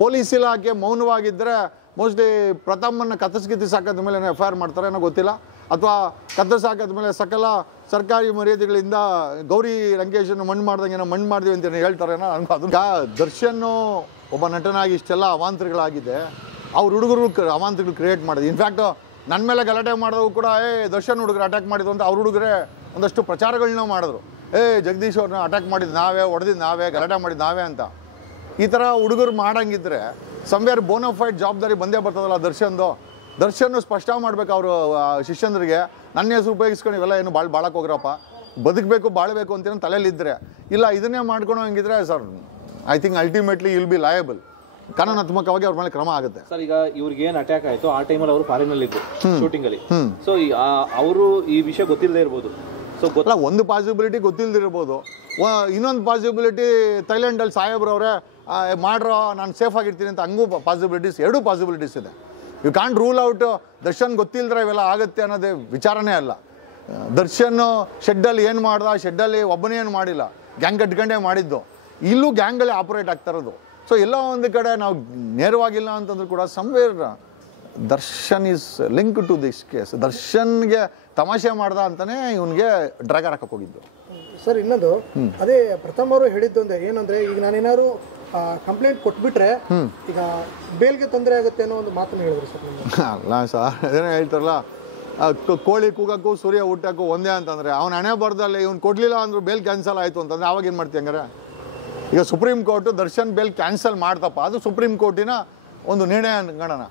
Police ಇಲಾಖೆ ಮೌನವಾಗಿದ್ದರೆ mostly ಪ್ರಥಮನ್ನು ಕತ್ತರಿಸಿ ಹಾಕಿದ ಮೇಲೆ ಎಫ್ ಐ ಆರ್ ಮಾಡ್ತಾರೆ ಏನೋ ಗೊತ್ತಿಲ್ಲ, ಅಥವಾ ಕತ್ತರಿಸಿ ಹಾಕಿದ ಮೇಲೆ ಸಕಲ ಸರ್ಕಾರಿ ಮರ್ಯಾದೆಗಳಿಂದ ಗೌರಿ ಲಂಕೇಶನ್ನು ಮಣ್ಣು ಮಾಡ್ದಂಗೆ ಏನೋ ಮಣ್ಣು ಮಾಡಿದ್ವಿ ಅಂತ ಹೇಳ್ತಾರೇನೋ ಅದು. ದರ್ಶನ್ ಒಬ್ಬ ನಟನಾಗಿ ಇಷ್ಟೆಲ್ಲ ಅವಾಂತರಗಳಾಗಿದೆ, ಅವ್ರ ಹುಡುಗರು ಅವಾಂತರಗಳು ಕ್ರಿಯೇಟ್ ಮಾಡಿದೆ. ಇನ್ಫ್ಯಾಕ್ಟ್ ನನ್ನ ಮೇಲೆ ಗಲಾಟೆ ಮಾಡಿದವು ಕೂಡ ದರ್ಶನ್ ಹುಡುಗರು ಅಟ್ಯಾಕ್ ಮಾಡಿದ್ರು ಅಂತ ಅವ್ರ ಹುಡುಗರೇ ಒಂದಷ್ಟು ಪ್ರಚಾರಗಳನ್ನ ಮಾಡಿದ್ರು. ಜಗದೀಶ್ ಅವ್ರನ್ನ ಅಟ್ಯಾಕ್ ಮಾಡಿದ್ದು ನಾವೇ, ಹೊಡೆದಿದ್ದು ನಾವೇ, ಗಲಾಟೆ ಮಾಡಿದ್ದು ನಾವೇ ಅಂತ. ಈ ಥರ ಹುಡುಗರು ಮಾಡಂಗಿದ್ರೆ ಸಮ್ವೇರ್ ಬೋನಫೈಡ್ ಜವಾಬ್ದಾರಿ ಬಂದೇ ಬರ್ತದಲ್ಲ ದರ್ಶನ್ ಸ್ಪಷ್ಟ ಮಾಡ್ಬೇಕು ಅವರು ಶಿಷ್ಯಂದ್ರಿಗೆ, ನನ್ನ ಹೆಸರು ಉಪಯೋಗಿಸ್ಕೊಂಡು ಇವೆಲ್ಲ ಏನು ಬಾಳಕ್ಕೆ ಹೋಗ್ರಪ್ಪ, ಬದುಕಬೇಕು ಬಾಳಬೇಕು ಅಂತೇನೋ ತಲೆಯಲ್ಲಿದ್ದರೆ. ಇಲ್ಲ ಇದನ್ನೇ ಮಾಡ್ಕೊಂಡು ಹಂಗಿದ್ರೆ sir I think ultimately will be liable, ಕಾನೂನಾತ್ಮಕವಾಗಿ ಅವ್ರ ಮೇಲೆ ಕ್ರಮ ಆಗುತ್ತೆ. ಸರ್ ಈಗ ಇವ್ರಿಗೆ ಏನ್ ಅಟ್ಯಾಕ್ ಆಯ್ತು ಆ ಟೈಮಲ್ಲಿ ಅವರು ಫಾರಿನ್ ಅಲ್ಲಿ ಇದ್ರು ಶೂಟಿಂಗ್ ಅಲ್ಲಿ, ಸೊ ಅವರು ಈ ವಿಷಯ ಗೊತ್ತಿಲ್ಲದೆ ಇರ್ಬೋದು. ಸೊ ಗೊತ್ತಲ್ಲ, ಒಂದು ಪಾಸಿಬಿಲಿಟಿ ಗೊತ್ತಿಲ್ಲದಿರ್ಬೋದು, ಇನ್ನೊಂದು ಪಾಸಿಬಿಲಿಟಿ ಥೈಲ್ಯಾಂಡಲ್ಲಿ ಸಾಹೇಬ್ರವ್ರೆ ಮಾಡ್ರೋ ನಾನು ಸೇಫ್ ಆಗಿರ್ತೀನಿ ಅಂತ ಹಂಗೂ ಪಾಸಿಬಿಲಿಟೀಸ್, ಎರಡೂ ಪಾಸಿಬಿಲಿಟೀಸ್ ಇದೆ. You can't rule out Darshan ಗೊತ್ತಿಲ್ಲದ್ರೆ ಇವೆಲ್ಲ ಆಗುತ್ತೆ ಅನ್ನೋದೇ ವಿಚಾರನೇ ಅಲ್ಲ. ದರ್ಶನ್ ಶೆಡ್ಡಲ್ಲಿ ಏನು ಮಾಡ್ದ, ಶೆಡ್ಡಲ್ಲಿ ಒಬ್ಬನೇ ಏನು ಮಾಡಿಲ್ಲ, ಗ್ಯಾಂಗ್ ಕಟ್ಕೊಂಡೇ ಮಾಡಿದ್ದು. ಇಲ್ಲೂ ಗ್ಯಾಂಗ್ಗಳೇ ಆಪರೇಟ್ ಆಗ್ತಾ ಇರೋದು. ಸೊ ಎಲ್ಲ ಒಂದು ಕಡೆ ನಾವು ನೇರವಾಗಿಲ್ಲ ಅಂತಂದ್ರೂ ಕೂಡ somewhere Darshan is link to this case. ದರ್ಶನ್ಗೆ ತಮಾಷೆ ಮಾಡ್ದ ಅಂತಾನೆ ಇವನಿಗೆ ಡ್ರ್ಯಾಗರ್ ಹಾಕಕ್ಕೆ ಹೋಗಿದ್ದು. ಸರ್ ಇನ್ನೊಂದು ಅದೇ ಪ್ರಥಮ ಅವರು ಹೇಳಿದ್ದು ಅಂದ್ರೆ ಏನಂದ್ರೆ, ಈಗ ನಾನೇನಾದ್ರು ಕಂಪ್ಲೇಂಟ್ ಕೊಟ್ಬಿಟ್ರೆ ಈಗ ಬೇಲ್ಗೆ ತೊಂದರೆ ಆಗುತ್ತೆ ಅನ್ನೋ ಒಂದು ಮಾತನ್ನು ಹೇಳಿದ್ರು ಸರ್. ಅಲ್ಲ ಸರ್, ಅದೇನೋ ಹೇಳ್ತಾರಲ್ಲ, ಕೋಳಿ ಕೂಗಕ್ಕೂ ಸೂರ್ಯ ಊಟಕ್ಕೂ ಒಂದೇ ಅಂತಂದರೆ, ಅವನ ಹಣೆ ಬರ್ದಲ್ಲಿ ಇವ್ನು ಕೊಡಲಿಲ್ಲ ಅಂದ್ರು ಬೇಲ್ ಕ್ಯಾನ್ಸಲ್ ಆಯಿತು ಅಂತಂದರೆ ಅವಾಗ ಏನು ಮಾಡ್ತೀವಿ? ಹಂಗಾರೆ ಈಗ supreme court Darshan bail cancel ಮಾಡ್ತಪ್ಪ, ಅದು ಸುಪ್ರೀಂ ಕೋರ್ಟಿನ ಒಂದು ನಿರ್ಣಯ ಅನ್ಕೋಣ.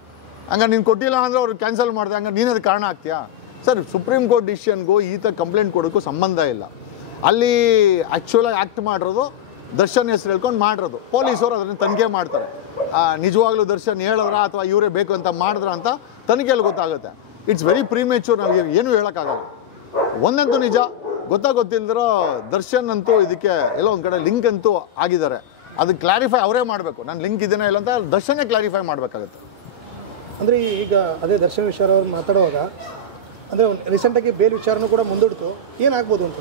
ಹಂಗಾರೆ ನೀನು ಕೊಟ್ಟಿಲ್ಲ ಅಂದರೆ ಅವ್ರು ಕ್ಯಾನ್ಸಲ್ ಮಾಡ್ದೆ, ಹಂಗಾರೆ ನೀನು ಅದು ಕಾರಣ ಆಗ್ತೀಯಾ? ಸರ್, ಸುಪ್ರೀಂ ಕೋರ್ಟ್ ಡಿಸಿಷನ್ಗೂ ಈತ ಕಂಪ್ಲೇಂಟ್ ಕೊಡೋಕ್ಕೂ ಸಂಬಂಧ ಇಲ್ಲ. ಅಲ್ಲಿ ಆ್ಯಕ್ಚುಲಾಗಿ ಆ್ಯಕ್ಟ್ ಮಾಡಿರೋದು ದರ್ಶನ್ ಹೆಸರು ಹೇಳ್ಕೊಂಡು ಮಾಡಿರೋದು, ಪೊಲೀಸರು ಅದನ್ನು ತನಿಖೆ ಮಾಡ್ತಾರೆ. ನಿಜವಾಗ್ಲೂ ದರ್ಶನ್ ಹೇಳಿದ್ರ ಅಥವಾ ಇವರೇ ಬೇಕು ಅಂತ ಮಾಡಿದ್ರ ಅಂತ ತನಿಖೆಯಲ್ಲಿ ಗೊತ್ತಾಗುತ್ತೆ. ಇಟ್ಸ್ ವೆರಿ ಪ್ರೀಮೇಚೂರ್, ನಾವು ಏನೂ ಹೇಳೋಕ್ಕಾಗಲ್ಲ. ಒಂದಂತೂ ನಿಜ, ಗೊತ್ತಿಲ್ದಿರೋ ದರ್ಶನ್ ಅಂತೂ ಇದಕ್ಕೆ ಎಲ್ಲೋ ಒಂದು ಕಡೆ ಲಿಂಕ್ ಅಂತೂ ಆಗಿದ್ದಾರೆ. ಅದು ಕ್ಲಾರಿಫೈ ಅವರೇ ಮಾಡಬೇಕು, ನಾನು ಲಿಂಕ್ ಇದನ್ನ ಇಲ್ಲ ಅಂತ ದರ್ಶನೇ ಕ್ಲಾರಿಫೈ ಮಾಡಬೇಕಾಗತ್ತೆ. ಅಂದರೆ ಈಗ ಅದೇ ದರ್ಶನ್ ವಿಚಾರ ಅವ್ರು ಮಾತಾಡುವಾಗ ಅಂದರೆ ರೀಸೆಂಟಾಗಿ ಬೇಲ್ ವಿಚಾರನೂ ಕೂಡ ಮುಂದೂಡ್ತು, ಏನಾಗ್ಬೋದು ಅಂತ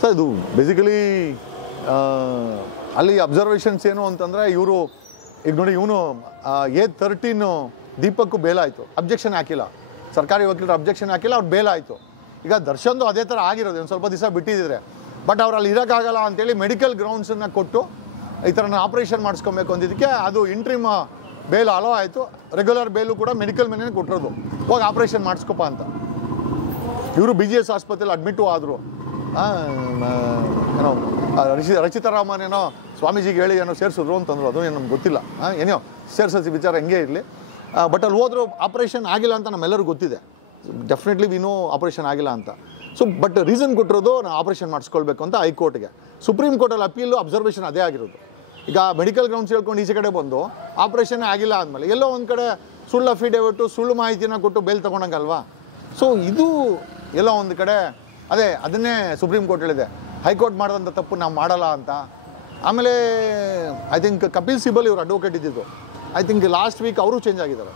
ಸರ್? ಇದು ಬೇಸಿಕಲಿ ಅಲ್ಲಿ ಅಬ್ಸರ್ವೇಷನ್ಸ್ ಏನು ಅಂತಂದರೆ, ಇವರು ಈಗ ನೋಡಿ, ಇವನು A13 ದೀಪಕ್ಕೂ ಬೇಲಾಯಿತು, ಅಬ್ಜೆಕ್ಷನ್ ಹಾಕಿಲ್ಲ, ಸರ್ಕಾರಿ ವಕೀಲರು ಅಬ್ಜೆಕ್ಷನ್ ಹಾಕಿಲ್ಲ, ಅವ್ರು ಬೇಲಾಯಿತು. ಈಗ ದರ್ಶನ್ದು ಅದೇ ಥರ ಆಗಿರೋದು, ಒಂದು ಸ್ವಲ್ಪ ದಿವಸ ಬಿಟ್ಟಿದ್ದರೆ. ಬಟ್ ಅವ್ರು ಅಲ್ಲಿ ಇರೋಕ್ಕಾಗಲ್ಲ ಅಂತೇಳಿ ಮೆಡಿಕಲ್ ಗ್ರೌಂಡ್ಸನ್ನು ಕೊಟ್ಟು ಈ ಥರ ಆಪ್ರೇಷನ್ ಮಾಡಿಸ್ಕೊಬೇಕು ಅಂದಿದ್ದಕ್ಕೆ ಅದು ಇಂಟ್ರಿಮ್ ಬೇಲ್ ಅಲೋ ಆಯಿತು. ರೆಗ್ಯುಲರ್ ಬೇಲು ಕೂಡ ಮೆಡಿಕಲ್ ಮೇನೇ ಕೊಟ್ಟಿರೋದು, ಹೋಗಿ ಆಪ್ರೇಷನ್ ಮಾಡಿಸ್ಕೊಪ್ಪ ಅಂತ. ಇವರು BGS ಆಸ್ಪತ್ರೆಯಲ್ಲಿ ಅಡ್ಮಿಟ್ಟು ಆದರು. ಏನೋ ರಚಿತಾರಾಮನ್ ಏನೋ ಸ್ವಾಮೀಜಿಗೆ ಹೇಳಿ ಏನೋ ಸೇರಿಸಿದ್ರು ಅಂತಂದ್ರು, ಅದು ಏನು ನಮ್ಗೆ ಗೊತ್ತಿಲ್ಲ, ಏನೋ ಸೇರಿಸೋದು ವಿಚಾರ ಹೆಂಗೆ ಇರಲಿ. ಬಟ್ ಅಲ್ಲಿ ಹೋದ್ರು ಆಪ್ರೇಷನ್ ಆಗಿಲ್ಲ ಅಂತ ನಮ್ಮೆಲ್ಲರಿಗೂ ಗೊತ್ತಿದೆ. ಡೆಫಿನೆಟ್ಲಿ ವಿನೋ ಆಪ್ರೇಷನ್ ಆಗಿಲ್ಲ ಅಂತ. ಸೊ ಬಟ್ ರೀಸನ್ ಕೊಟ್ಟಿರೋದು ನಾವು ಆಪ್ರೇಷನ್ ಮಾಡಿಸ್ಕೊಳ್ಬೇಕು ಅಂತ ಹೈಕೋರ್ಟ್ಗೆ. ಸುಪ್ರೀಂ ಕೋರ್ಟಲ್ಲಿ ಅಪೀಲು ಅಬ್ಸರ್ವೇಷನ್ ಅದೇ ಆಗಿರೋದು. ಈಗ ಮೆಡಿಕಲ್ ಗ್ರೌಂಡ್ಸ್ ಹೇಳ್ಕೊಂಡು ಈಚೆ ಕಡೆ ಬಂದು ಆಪ್ರೇಷನ್ ಆಗಿಲ್ಲ ಆದಮೇಲೆ ಎಲ್ಲೋ ಒಂದು ಕಡೆ ಸುಳ್ಳು ಅಫಿಡೇವಿಟ್ಟು, ಸುಳ್ಳು ಮಾಹಿತಿನ ಕೊಟ್ಟು ಬೇಲ್ ತೊಗೊಂಡಂಗಲ್ವಾ? ಸೊ ಇದು ಎಲ್ಲೋ ಒಂದು ಕಡೆ ಅದನ್ನೇ ಸುಪ್ರೀಂ ಕೋರ್ಟ್ ಹೇಳಿದೆ, ಹೈಕೋರ್ಟ್ ಮಾಡಿದಂಥ ತಪ್ಪು ನಾವು ಮಾಡಲ್ಲ ಅಂತ. ಆಮೇಲೆ ಐ ಥಿಂಕ್ ಕಪಿಲ್ ಸಿಬಲ್ ಇವರು ಅಡ್ವೊಕೇಟ್ ಇದ್ದಿದ್ದು, ಐ ಥಿಂಕ್ ಲಾಸ್ಟ್ ವೀಕ್ ಅವರು ಚೇಂಜ್ ಆಗಿದ್ದಾರೆ.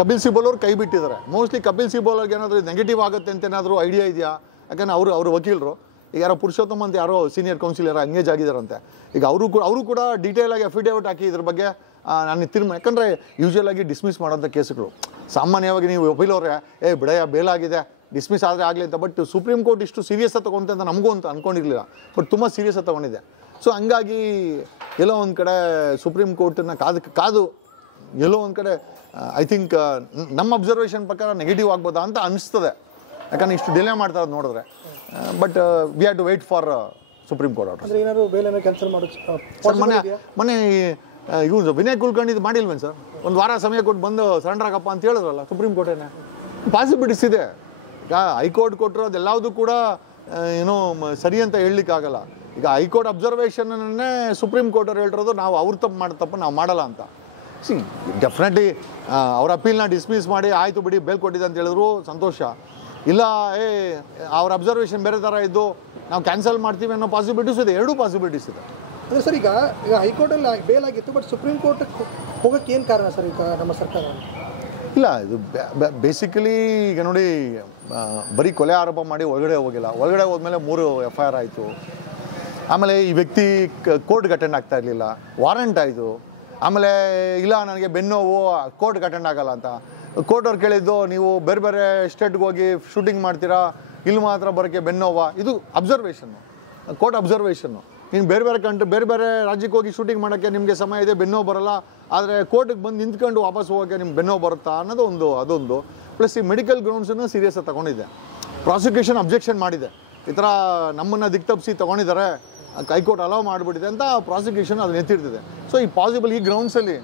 ಕಪಿಲ್ ಸಿಬಲ್ ಅವ್ರು ಕೈ ಬಿಟ್ಟಿದ್ದಾರೆ. ಮೋಸ್ಟ್ಲಿ ಕಪಿಲ್ ಸಿಬಲ್ ಅವ್ರಿಗೆ ಏನಾದರೂ ನೆಗೆಟಿವ್ ಆಗುತ್ತೆ ಅಂತ ಏನಾದರೂ ಐಡಿಯಾ ಇದೆಯಾ? ಯಾಕಂದರೆ ಅವರು ವಕೀಲರು, ಈಗ ಯಾರೋ ಪುರುಷೋತ್ತಮ ಅಂತ ಯಾರೋ ಸೀನಿಯರ್ ಕೌನ್ಸಿಲರ್ ಎಂಗೇಜ್ ಆಗಿದ್ದಾರಂತೆ. ಈಗ ಅವರು ಕೂಡ ಡೀಟೇಲಾಗಿ ಅಫಿಡೇವಿಟ್ ಹಾಕಿ ಇದ್ರ ಬಗ್ಗೆ ನಾನು ಯಾಕಂದರೆ ಯೂಶುವಲ್ ಆಗಿ ಡಿಸ್ಮಿಸ್ ಮಾಡೋಂಥ ಕೇಸುಗಳು ಸಾಮಾನ್ಯವಾಗಿ ನೀವು ವಕೀಲವ್ರೆ ಬಿಡಯ್ಯ ಬೇಲಾಗಿದೆ ಡಿಸ್ಮಿಸ್ ಆದರೆ ಆಗಲಿ ಅಂತ. ಬಟ್ ಸುಪ್ರೀಂ ಕೋರ್ಟ್ ಇಷ್ಟು ಸೀರಿಯಸ್ ತೊಗೊಂತೆ ಅಂತ ನಮಗೂ ಅಂತ ಅಂದ್ಕೊಂಡಿರಲಿಲ್ಲ, ಬಟ್ ತುಂಬ ಸೀರಿಯಸ್ ತೊಗೊಂಡಿದೆ. ಸೊ ಹಂಗಾಗಿ ಎಲ್ಲೋ ಒಂದು ಕಡೆ ಸುಪ್ರೀಂ ಕೋರ್ಟನ್ನು ಕಾದು ಎಲ್ಲೋ ಒಂದು ಕಡೆ ಐ ಥಿಂಕ್ ನಮ್ಮ ಅಬ್ಸರ್ವೇಷನ್ ಪ್ರಕಾರ ನೆಗೆಟಿವ್ ಆಗ್ಬೋದಾ ಅಂತ ಅನಿಸ್ತದೆ, ಯಾಕಂದರೆ ಇಷ್ಟು ಡಿಲೇ ಮಾಡ್ತಾ ಇರೋದು ನೋಡಿದ್ರೆ. But we have to wait for Supreme Court order. ಏನಾದರೂ ಬೇಲನ್ನು ಕ್ಯಾನ್ಸಲ್ ಮಾಡೋದು ಸರ್, ಮೊನ್ನೆ ಇವ್ರು ವಿನಯ್ ಕುಲಕರ್ಣಿ ಇದು ಮಾಡಿಲ್ವೇನು ಸರ್? ಒಂದು ವಾರ ಸಮಯ ಕೊಟ್ಟು ಬಂದು ಸರೆಂಡರ್ ಆಗಪ್ಪ ಅಂತ ಹೇಳಿದ್ರಲ್ಲ ಸುಪ್ರೀಂ ಕೋರ್ಟೇನೆ. ಪಾಸಿಬಿಲಿಟೀಸ್ ಇದೆ. ಈಗ ಹೈಕೋರ್ಟ್ ಕೊಟ್ಟರು ಅದೆಲ್ಲದೂ ಕೂಡ ಏನೋ ಸರಿ ಅಂತ ಹೇಳಲಿಕ್ಕಾಗಲ್ಲ. ಈಗ ಹೈಕೋರ್ಟ್ ಅಬ್ಸರ್ವೇಷನ್ನೇ ಸುಪ್ರೀಂ ಕೋರ್ಟವ್ರು ಹೇಳಿರೋದು, ನಾವು ಅವ್ರು ತಪ್ಪು ನಾವು ಮಾಡಲ್ಲ ಅಂತ. ಸಿ ಡೆಫಿನೆಟ್ಲಿ ಅವ್ರ ಅಪೀಲ್ನ ಡಿಸ್ಮಿಸ್ ಮಾಡಿ ಆಯಿತು ಬಿಡಿ ಬೇಲ್ ಕೊಟ್ಟಿದೆ ಅಂತ ಹೇಳಿದ್ರು ಸಂತೋಷ. ಇಲ್ಲ ಅವ್ರ ಅಬ್ಸರ್ವೇಷನ್ ಬೇರೆ ಥರ ಇದ್ದು ನಾವು ಕ್ಯಾನ್ಸಲ್ ಮಾಡ್ತೀವಿ ಅನ್ನೋ ಪಾಸಿಬಿಲಿಟೀಸ್ ಇದೆ. ಎರಡೂ ಪಾಸಿಬಿಲಿಟೀಸ್ ಇದೆ. ಅಂದರೆ ಸರ್, ಈಗ ಹೈಕೋರ್ಟಲ್ಲಿ ಬೇಲ್ ಆಗಿತ್ತು, ಬಟ್ ಸುಪ್ರೀಂ ಕೋರ್ಟ್ ಹೋಗೋಕ್ಕೆ ಏನು ಕಾರಣ ಸರ್ ಈಗ ನಮ್ಮ ಸರ್ಕಾರ? ಇಲ್ಲ, ಇದು ಬೇಸಿಕಲಿ ಈಗ ನೋಡಿ, ಬರೀ ಕೊಲೆ ಆರೋಪ ಮಾಡಿ ಒಳಗಡೆ ಹೋಗಿಲ್ಲ. ಒಳಗಡೆ ಹೋದ್ಮೇಲೆ 3 FIR ಆಯಿತು. ಆಮೇಲೆ ಈ ವ್ಯಕ್ತಿ ಕೋರ್ಟ್ಗೆ ಅಟೆಂಡ್ ಆಗ್ತಾ ಇರಲಿಲ್ಲ, ವಾರಂಟ್ ಆಯಿತು. ಆಮೇಲೆ ಇಲ್ಲ ನನಗೆ ಬೆನ್ನೋವು ಕೋರ್ಟ್ಗೆ ಅಟೆಂಡ್ ಆಗಲ್ಲ ಅಂತ. ಕೋರ್ಟ್ ಅವ್ರು ಕೇಳಿದ್ದು ನೀವು ಬೇರೆ ಬೇರೆ ಸ್ಟೇಟ್ಗೆ ಹೋಗಿ ಶೂಟಿಂಗ್ ಮಾಡ್ತೀರಾ, ಇಲ್ಲಿ ಮಾತ್ರ ಬರೋಕ್ಕೆ ಬೆನ್ನೋವಾ? ಇದು ಅಬ್ಸರ್ವೇಷನ್ನು, ಕೋರ್ಟ್ ಅಬ್ಸರ್ವೇಷನ್ನು. ನೀನು ಬೇರೆ ಬೇರೆ ಬೇರೆ ಬೇರೆ ರಾಜ್ಯಕ್ಕೆ ಹೋಗಿ ಶೂಟಿಂಗ್ ಮಾಡೋಕ್ಕೆ ನಿಮಗೆ ಸಮಯ ಇದೆ, ಬೆನ್ನೋವು ಬರಲ್ಲ, ಆದರೆ ಕೋರ್ಟಿಗೆ ಬಂದು ನಿಂತ್ಕೊಂಡು ವಾಪಸ್ ಹೋಗೋಕ್ಕೆ ನಿಮ್ಗೆ ಬೆನ್ನೋವು ಬರುತ್ತಾ ಅನ್ನೋದು ಅದೊಂದು. ಪ್ಲಸ್ ಈ ಮೆಡಿಕಲ್ ಗ್ರೌಂಡ್ಸನ್ನು ಸೀರಿಯಸ್ಸಾಗಿ ತಗೊಂಡಿದೆ. ಪ್ರಾಸಿಕ್ಯೂಷನ್ ಅಬ್ಜೆಕ್ಷನ್ ಮಾಡಿದೆ, ಈ ಥರ ನಮ್ಮನ್ನು ದಿಕ್ತಪ್ಪಿಸಿ ತೊಗೊಂಡಿದ್ದಾರೆ, ಹೈಕೋರ್ಟ್ ಅಲೋ ಮಾಡಿಬಿಟ್ಟಿದೆ ಅಂತ ಪ್ರಾಸಿಕ್ಯೂಷನ್ ಅದನ್ನ ಎತ್ತಿರ್ತಿದೆ. ಸೊ ಈ ಪಾಸಿಬಲ್ ಈ ಗ್ರೌಂಡ್ಸಲ್ಲಿ